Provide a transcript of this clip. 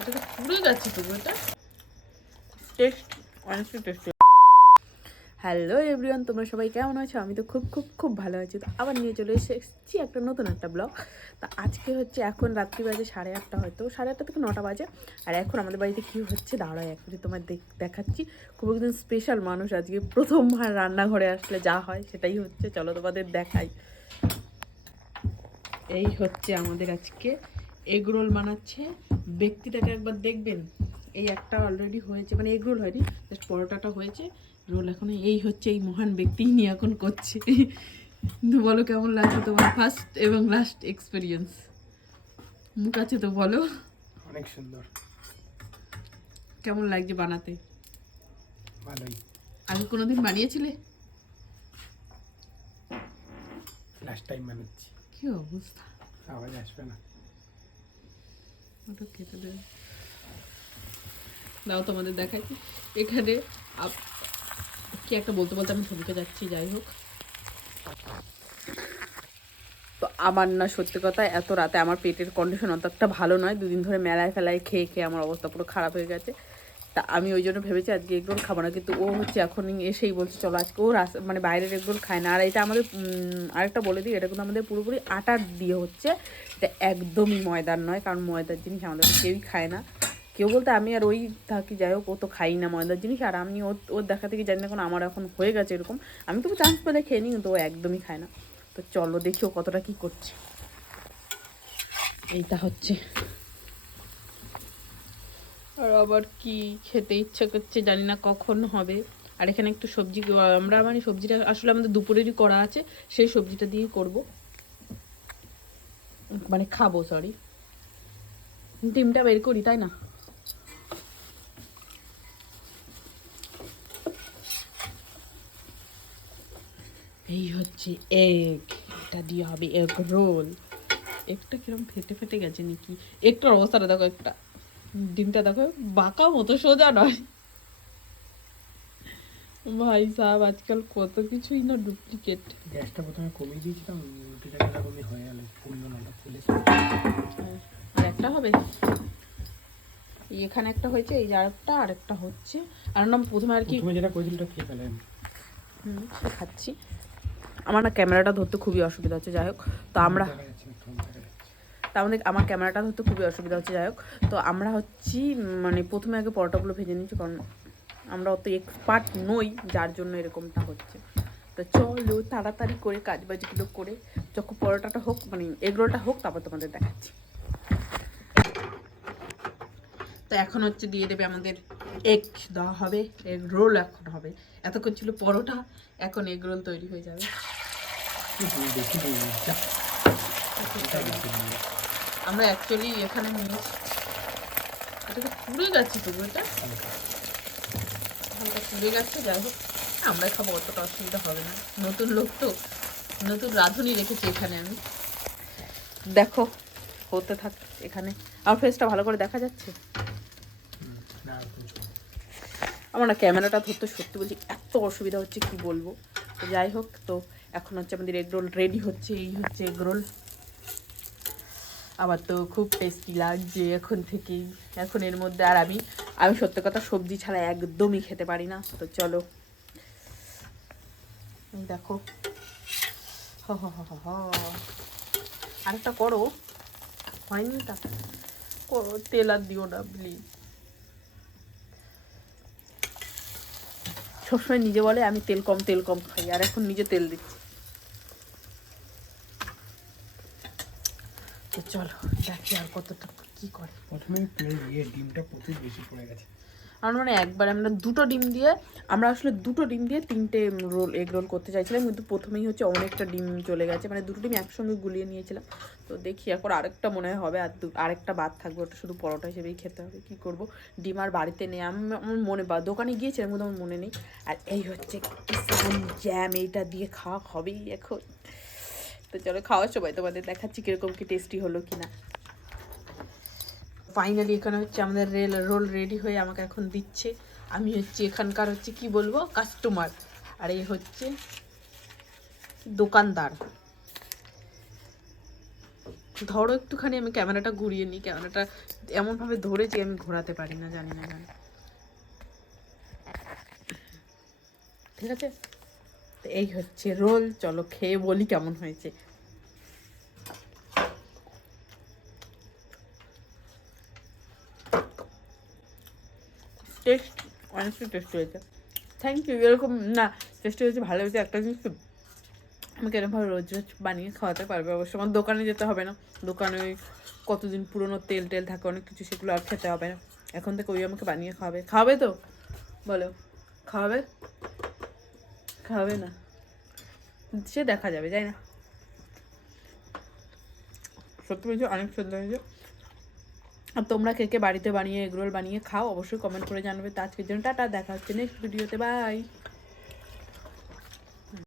এটা তো পুড়ে গেছে তো এটা। টেস্ট অনেকটা টেস্টি। হ্যালো এভরিওয়ান, তোমরা সবাই কেমন আছো? আমি তো খুব খুব খুব ভালো আছি। তো আবার নিয়ে চলে এসেছি একটা নতুন একটা ব্লগ। তা আজকে হচ্ছে এখন রাত্রি বাজে 8:30, হয়তো 8:30 থেকে 9টা বাজে। আর এখন আমাদের বাড়িতে কী হচ্ছে দাঁড়ায় এক মিনিট তোমার দেখাচ্ছি। খুব একজন স্পেশাল মানুষ আজকে প্রথমবার রান্নাঘরে আসলে যা হয় সেটাই হচ্ছে, চলো তোমাদের দেখাই। এই হচ্ছে আমাদের আজকে এগ রোল বানাচ্ছে। ব্যক্তিটাকে একবার দেখবেন, এই একটা অলরেডি হয়েছে, মানে এগ রোল হয়নি, জাস্ট পরোটাটা হয়েছে, রোল এখনো। এই হচ্ছে এই মহান ব্যক্তি নিয়ে এখন করছে। কিন্তু বলো কেমন লাগছে তোমার ফার্স্ট এবং লাস্ট এক্সপিরিয়েন্স? মুখ আছে তো বলো। অনেক সুন্দর। কেমন লাগছে বানাতে? ভালোই। আগে কোনোদিন বানিয়েছিলে? লাস্ট টাইম বানাচ্ছি। কি অবস্থা, আওয়াজ আসবে না। ওটা খেতে দেবে দাও, তোমাদের দেখাই। এখানে কি একটা বলতে বলতে আমি থমকে যাচ্ছি। যাই হোক, তো আমার না সত্যি কথা এত রাতে আমার পেটের কন্ডিশন অতটা ভালো নয়। দুদিন ধরে মেলায় ফেলায় খেয়ে খেয়ে আমার অবস্থা পুরো খারাপ হয়ে গেছে। তা আমি ওই জন্য ভেবেছি আজকে এগরোল খাবো না, কিন্তু ও হচ্ছে এখন এসেই বলছে চলো আজকে। ও মানে বাইরের এগরোল খায় না। আর এটা আমাদের আরেকটা বলে দিই, এটা কিন্তু আমাদের পুরোপুরি আটার দিয়ে হচ্ছে, এটা একদমই ময়দার নয়। কারণ ময়দার জিনিস আমাদের কেউই খায় না। কেউ বলতে আমি আর ওই থাকি, যাই হোক, ও তো খাই না ময়দার জিনিস। আর আমি ওর দেখা থেকে জানি না, এখন আমার এখন হয়ে গেছে এরকম। আমি তবু চান্স পেলে খেয়ে নিই, কিন্তু ও একদমই খায় না। তো চলো দেখি ও কতটা কী করছে। এইটা হচ্ছে, আর আবার কি খেতে ইচ্ছে করছে জানি না কখন হবে। আর এখানে একটু সবজি, আমরা মানে সবজিটা আসলে আমাদের দুপুরেরই করা আছে, সেই সবজিটা দিয়েই করব, মানে খাবো। সরি, ডিমটা বের করি, তাই না? এই হচ্ছে এগ, এটা দিয়ে হবে এগ রোল। একটা কিরম ফেটে ফেটে গেছে নাকি, একটার অবস্থাটা দেখো, একটা ডিমটা দেখো বাঁকা মতো, সোজা নয়। ভাই সাহেব, আজকাল কত কিছুই না ডুপ্লিকেট। গ্যাসটা প্রথমে কমিয়ে দিয়েছিলাম, রুটিটা কমই হয়ে গেল, ফুললো না, ফুলেছে। আর একটা হবে, এখানে একটা হয়েছে, এই যে আরেকটা, আরেকটা হচ্ছে। আর না প্রথমে আর কি তুমি যেটা করেছিল ওটা খেয়ে ফেলেন। খাচ্ছি। আমার না ক্যামেরাটা ধরতে খুবই অসুবিধা হচ্ছে, যাই হোক। তো আমরা আমার ক্যামেরাটা ধরতে খুবই অসুবিধা হচ্ছে, যাই হোক। তো আমরা হচ্ছি মানে প্রথমে আগে পরোটাগুলো ভেজে নিচ্ছি, কারণ আমরা অত এক্সপার্ট নই, যার জন্য এরকমটা হচ্ছে। তো চলো তাড়াতাড়ি করে কাজবাজগুলো করে যখন পরোটাটা হোক, মানে এগরোলটা হোক, তারপর তোমাদের দেখাচ্ছি। তো এখন হচ্ছে দিয়ে দেবে আমাদের এগ, দেওয়া হবে এগ রোল, এখন হবে। এতক্ষণ ছিল পরোটা, এখন এগ রোল তৈরি হয়ে যাবে। আমরা অ্যাকচুয়ালি এখানে নিয়েছি, এটা তো পুড়ে গেছে তবু, এটা হালকা পুড়ে গেছে। যাই হোক, আমরা খাবো, অতটা অসুবিধা হবে না। নতুন লোক তো, নতুন রাঁধুনি রেখেছি এখানে আমি। দেখো হতে থাক এখানে। আমার ফেসটা ভালো করে দেখা যাচ্ছে? আমার না ক্যামেরাটা ধরতে সত্যি বলছি এত অসুবিধা হচ্ছে, কি বলবো। তো যাই হোক, তো এখন হচ্ছে আমাদের এগ রোল রেডি হচ্ছে। এই হচ্ছে এগ রোল। আমার তো খুব টেস্টি লাগছে এখন থেকেই। এখন এর মধ্যে আর আমি সত্যি কথা সবজি ছাড়া একদমই খেতে পারি না। তো চলো দেখো। হ হ হ হ, আরেকটা করো, হয়নি তা করো, তেল আর দিও না প্লিজ। সবসময় নিজে বলে আমি তেল কম খাই, আর এখন নিজে তেল দিচ্ছি। তো চলো দেখি আর কতটা কি করে। প্রথমে ডিমটা প্রচুর বেশি পড়ে গেছে। আমার মানে একবার আমরা দুটো ডিম দিয়ে 3টে এগ রোল করতে চাইছিলাম, কিন্তু প্রথমেই হচ্ছে অনেকটা ডিম চলে গেছে, মানে দুটো ডিম একসঙ্গে গুলিয়ে নিয়েছিলাম। তো দেখি এখন আরেকটা মনে হয় হবে, আর আরেকটা বাদ থাকবে, ওটা শুধু পরোটা হিসেবেই খেতে হবে। কি করব, ডিম আর বাড়িতে নেই। আমার মনে দোকানে গিয়েছিলাম, কিন্তু আমার মনে নেই। আর এই হচ্ছে জ্যাম, এইটা দিয়ে খাওয়া হবেই এখন। তো চলো খাওয়ার সময় তোমাদের দেখাচ্ছি কীরকম কি টেস্টি হলো কিনা। ফাইনালি এখানে হচ্ছে আমাদের রোল রেডি হয়ে আমাকে এখন দিচ্ছে। আমি হচ্ছে এখানকার হচ্ছে কি বলবো কাস্টমার, আর এই হচ্ছে দোকানদার। ধরো একটুখানি, আমি ক্যামেরাটা ঘুরিয়ে নিই, ক্যামেরাটা এমনভাবে ধরেছি আমি ঘোরাতে পারি না, জানি না কেন। ঠিক আছে, তো এই হচ্ছে রোল, চলো খেয়ে বলি কেমন হয়েছে। টেস্ট অনেকটা টেস্ট হয়েছে, থ্যাংক ইউ। এরকম না, টেস্ট হয়েছে, ভালো হয়েছে। একটা জিনিস কি, আমাকে এরকমভাবে রোজ রোজ বানিয়ে খাওয়াতে পারবে অবশ্য, আমার দোকানে যেতে হবে না, দোকানে ওই কতদিন পুরনো তেল টেল থাকে অনেক কিছু, সেগুলো আর খেতে হবে না। এখন থেকে ওই আমাকে বানিয়ে খাওয়াবে, খাওয়াবে তো বলো, খাওয়াবে খাওয়াবে না সে দেখা যাবে, যাই না। সত্যি বলছি অনেক সুন্দর হয়েছে। আর তোমরা কে কে বাড়িতে বানিয়ে এগরোল বানিয়ে খাও অবশ্যই কমেন্ট করে জানাবে। তো আজকের জন্য টাটা, দেখা হচ্ছে নেক্সট ভিডিওতে, বাই।